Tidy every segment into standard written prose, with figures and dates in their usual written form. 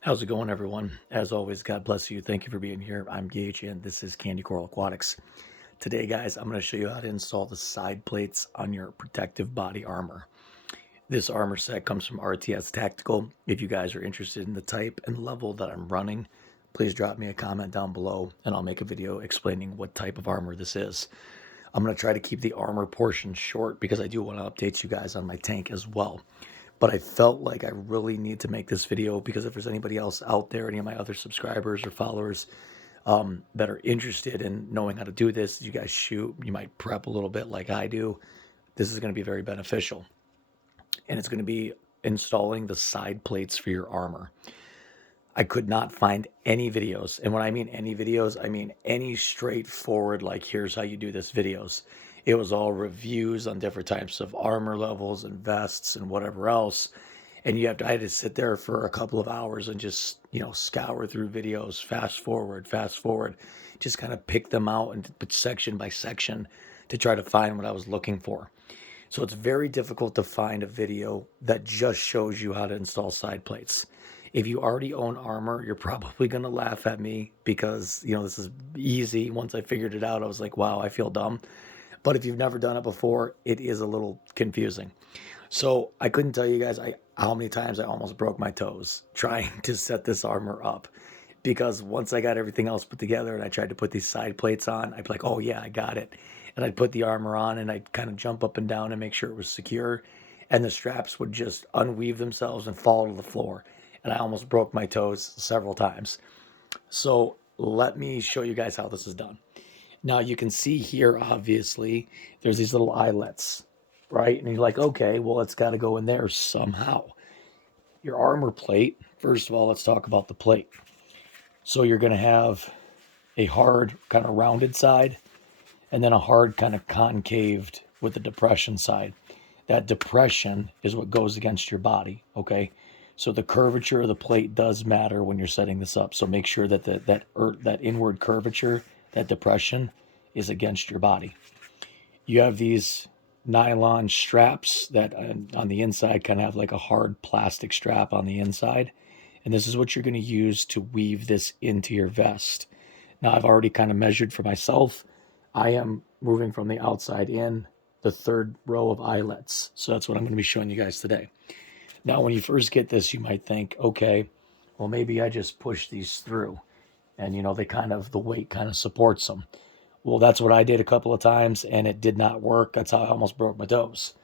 How's it going, everyone? As always, God bless you. Thank you for being here. I'm Gage, and this is Candy Coral Aquatics. Today, guys, I'm going to show you how to install the side plates on your protective body armor. This armor set comes from RTS Tactical. If you guys are interested in the type and level that I'm running, please drop me a comment down below, and I'll make a video explaining what type of armor this is. I'm going to try to keep the armor portion short because I do want to update you guys on my tank as well. But I felt like I really need to make this video because if there's anybody else out there, any of my other subscribers or followers that are interested in knowing how to do this, you guys shoot, you might prep a little bit like I do. This is going to be very beneficial. And it's going to be installing the side plates for your armor. I could not find any videos. And when I mean any videos, I mean any straightforward, like, here's how you do this videos. It was all reviews on different types of armor levels and vests and whatever else. And I had to sit there for a couple of hours and just, scour through videos, fast forward, just kind of pick them out and section by section to try to find what I was looking for. So it's very difficult to find a video that just shows you how to install side plates. If you already own armor, you're probably going to laugh at me because, this is easy. Once I figured it out, I was like, wow, I feel dumb. But if you've never done it before, it is a little confusing. So I couldn't tell you guys how many times I almost broke my toes trying to set this armor up. Because once I got everything else put together and I tried to put these side plates on, I'd be like, oh yeah, I got it. And I'd put the armor on and I'd kind of jump up and down and make sure it was secure. And the straps would just unweave themselves and fall to the floor. And I almost broke my toes several times. So let me show you guys how this is done. Now you can see here, obviously, there's these little eyelets, right? And you're like, okay, well, it's got to go in there somehow. Your armor plate, first of all, let's talk about the plate. So you're going to have a hard, kind of rounded side, and then a hard, kind of concaved with the depression side. That depression is what goes against your body, okay? So the curvature of the plate does matter when you're setting this up. So make sure that that inward curvature, that depression, is against your body. You have these nylon straps that on the inside kind of have like a hard plastic strap on the inside. And this is what you're going to use to weave this into your vest. Now, I've already kind of measured for myself. I am moving from the outside in the third row of eyelets. So that's what I'm going to be showing you guys today. Now, when you first get this, you might think, okay, well, maybe I just push these through and, the weight kind of supports them. Well, that's what I did a couple of times and it did not work. That's how I almost broke my toes.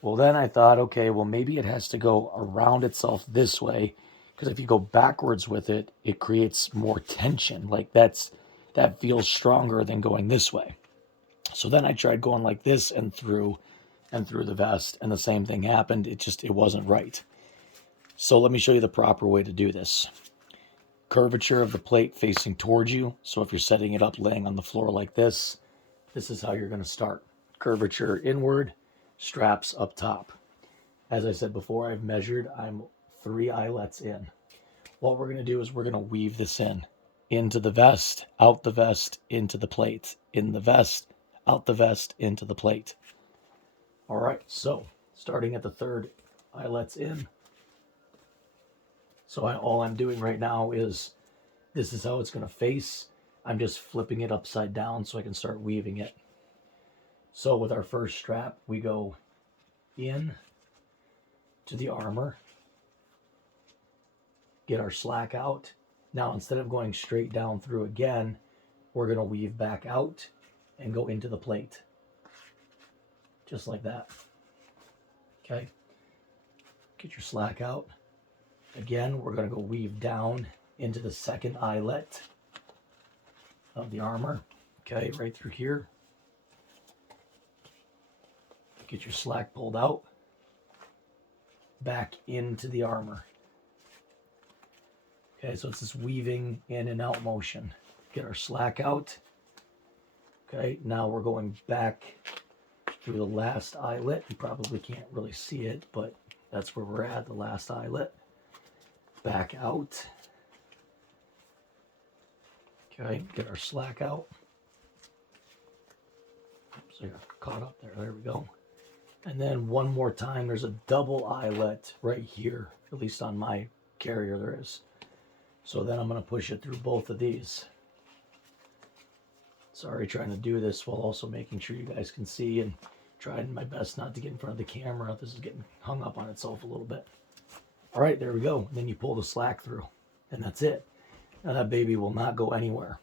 Well, then I thought, okay, well, maybe it has to go around itself this way because if you go backwards with it, it creates more tension. Like that feels stronger than going this way. So then I tried going like this and through the vest, and the same thing happened. It wasn't right. So let me show you the proper way to do this. Curvature of the plate facing towards you. So if you're setting it up laying on the floor like this is how you're going to start. Curvature inward, straps up top. As I said before, I've measured, I'm 3 eyelets in. What we're going to do is we're going to weave this into the vest, out the vest, into the plate, in the vest, out the vest, into the plate. All right, so starting at the third eyelets in. So all I'm doing right now is this is how it's going to face. I'm just flipping it upside down so I can start weaving it. So with our first strap, we go in to the armor, get our slack out. Now, instead of going straight down through again, we're going to weave back out and go into the plate. Just like that. Okay. Get your slack out. Again, we're going to go weave down into the second eyelet of the armor. Okay, right through here. Get your slack pulled out. Back into the armor. Okay, so it's this weaving in and out motion. Get our slack out. Okay, now we're going back through the last eyelet. You probably can't really see it, but that's where we're at, the last eyelet. Back out. Okay, get our slack out. Oops, I got caught up there. There we go. And then one more time, there's a double eyelet right here, at least on my carrier there is. So then I'm going to push it through both of these. Sorry, trying to do this while also making sure you guys can see and trying my best not to get in front of the camera. This is getting hung up on itself a little bit. All right, there we go. And then you pull the slack through, and that's it. Now that baby will not go anywhere.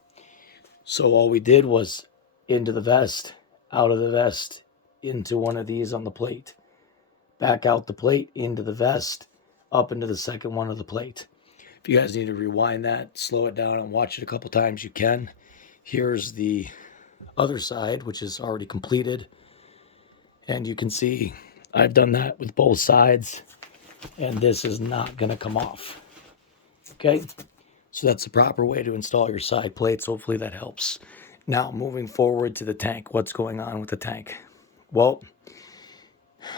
So all we did was into the vest, out of the vest, into one of these on the plate, back out the plate, into the vest, up into the second one of the plate. If you guys need to rewind that, slow it down and watch it a couple times, you can. Here's the other side, which is already completed. And you can see I've done that with both sides, and this is not going to come off. Okay, so that's the proper way to install your side plates. Hopefully that helps. Now, moving forward to the tank, what's going on with the tank? Well,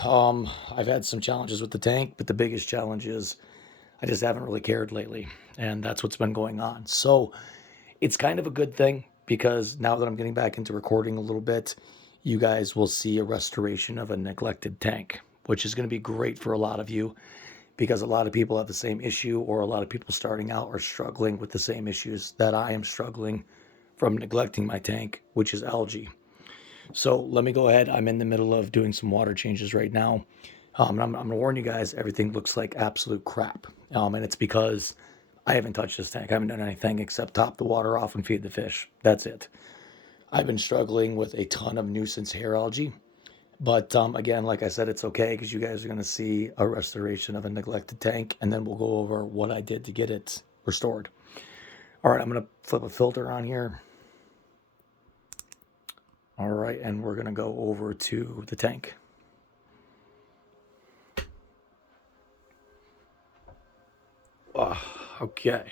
I've had some challenges with the tank, but the biggest challenge is I just haven't really cared lately, and that's what's been going on. So it's kind of a good thing because now that I'm getting back into recording a little bit, you guys will see a restoration of a neglected tank, which is going to be great for a lot of you because a lot of people have the same issue, or a lot of people starting out are struggling with the same issues that I am struggling from neglecting my tank, which is algae. So let me go ahead. I'm in the middle of doing some water changes right now. And I'm going to warn you guys, everything looks like absolute crap. And it's because I haven't touched this tank. I haven't done anything except top the water off and feed the fish. That's it. I've been struggling with a ton of nuisance hair algae. But again, like I said, it's okay because you guys are going to see a restoration of a neglected tank. And then we'll go over what I did to get it restored. All right, I'm going to flip a filter on here. All right, and we're going to go over to the tank. Okay.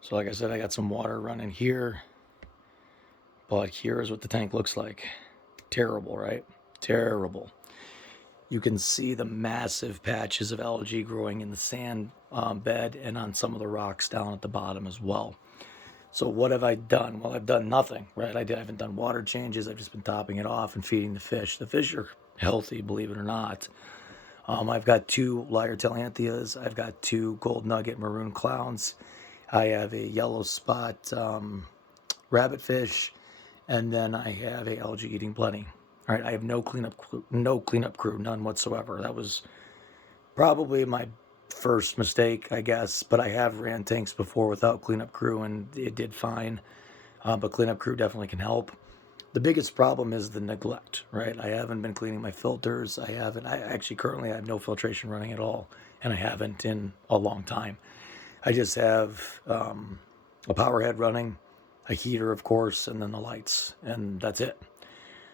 So like I said, I got some water running here. But here is what the tank looks like. Terrible, right? Terrible. You can see the massive patches of algae growing in the sand bed and on some of the rocks down at the bottom as well. So what have I done? Well, I've done nothing, right? I haven't done water changes. I've just been topping it off and feeding the fish. The fish are healthy, believe it or not. I've got 2 lyre tillandsias. I've got 2 gold nugget maroon clowns. I have a yellow spot rabbitfish, and then I have a algae eating plenty. All right, I have no cleanup crew, none whatsoever. That was probably my first mistake, I guess, but I have ran tanks before without cleanup crew, and it did fine. But cleanup crew definitely can help. The biggest problem is the neglect, right? I haven't been cleaning my filters. I actually currently have no filtration running at all, and I haven't in a long time. I just have a power head running, a heater, of course, and then the lights, and that's it.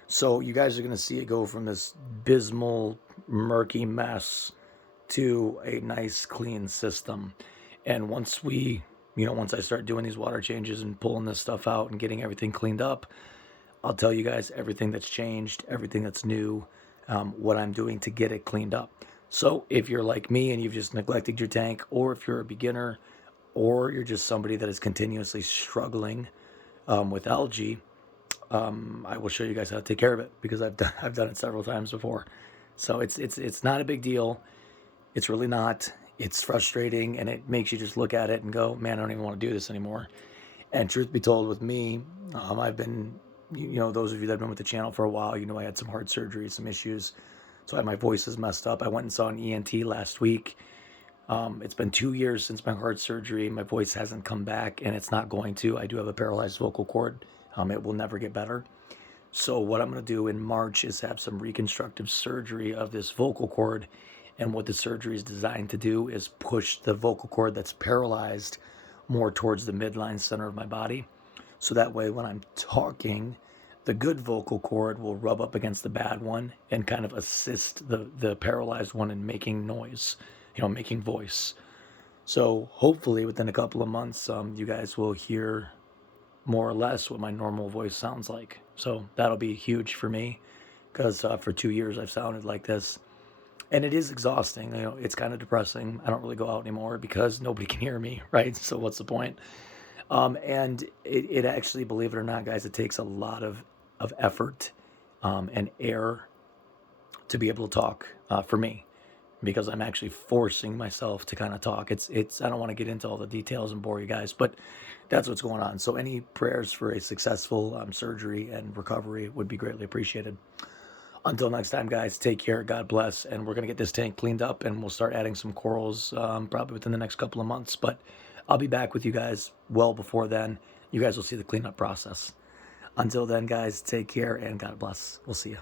So you guys are going to see it go from this abysmal, murky mess to a nice, clean system. And once once I start doing these water changes and pulling this stuff out and getting everything cleaned up, I'll tell you guys everything that's changed, everything that's new, what I'm doing to get it cleaned up. So if you're like me and you've just neglected your tank, or if you're a beginner, or you're just somebody that is continuously struggling with algae, I will show you guys how to take care of it because I've done it several times before. So it's not a big deal. It's really not. It's frustrating, and it makes you just look at it and go, man, I don't even want to do this anymore. And truth be told, with me, I've been, those of you that have been with the channel for a while, I had some heart surgery, some issues. So my voice is messed up. I went and saw an ENT last week. It's been 2 years since my heart surgery. My voice hasn't come back, and it's not going to. I do have a paralyzed vocal cord. It will never get better. So what I'm going to do in March is have some reconstructive surgery of this vocal cord. And what the surgery is designed to do is push the vocal cord that's paralyzed more towards the midline center of my body. So that way when I'm talking, the good vocal cord will rub up against the bad one and kind of assist the paralyzed one in making noise, making voice. So hopefully within a couple of months, you guys will hear more or less what my normal voice sounds like. So that'll be huge for me because for 2 years I've sounded like this. And it is exhausting. It's kind of depressing. I don't really go out anymore because nobody can hear me, right? So what's the point? And it actually, believe it or not, guys, it takes a lot of effort and air to be able to talk for me. because I'm actually forcing myself to kind of talk. I don't want to get into all the details and bore you guys, but that's what's going on. So any prayers for a successful surgery and recovery would be greatly appreciated. Until next time, guys, take care. God bless. And we're going to get this tank cleaned up and we'll start adding some corals probably within the next couple of months. But I'll be back with you guys well before then. You guys will see the cleanup process. Until then, guys, take care and God bless. We'll see you.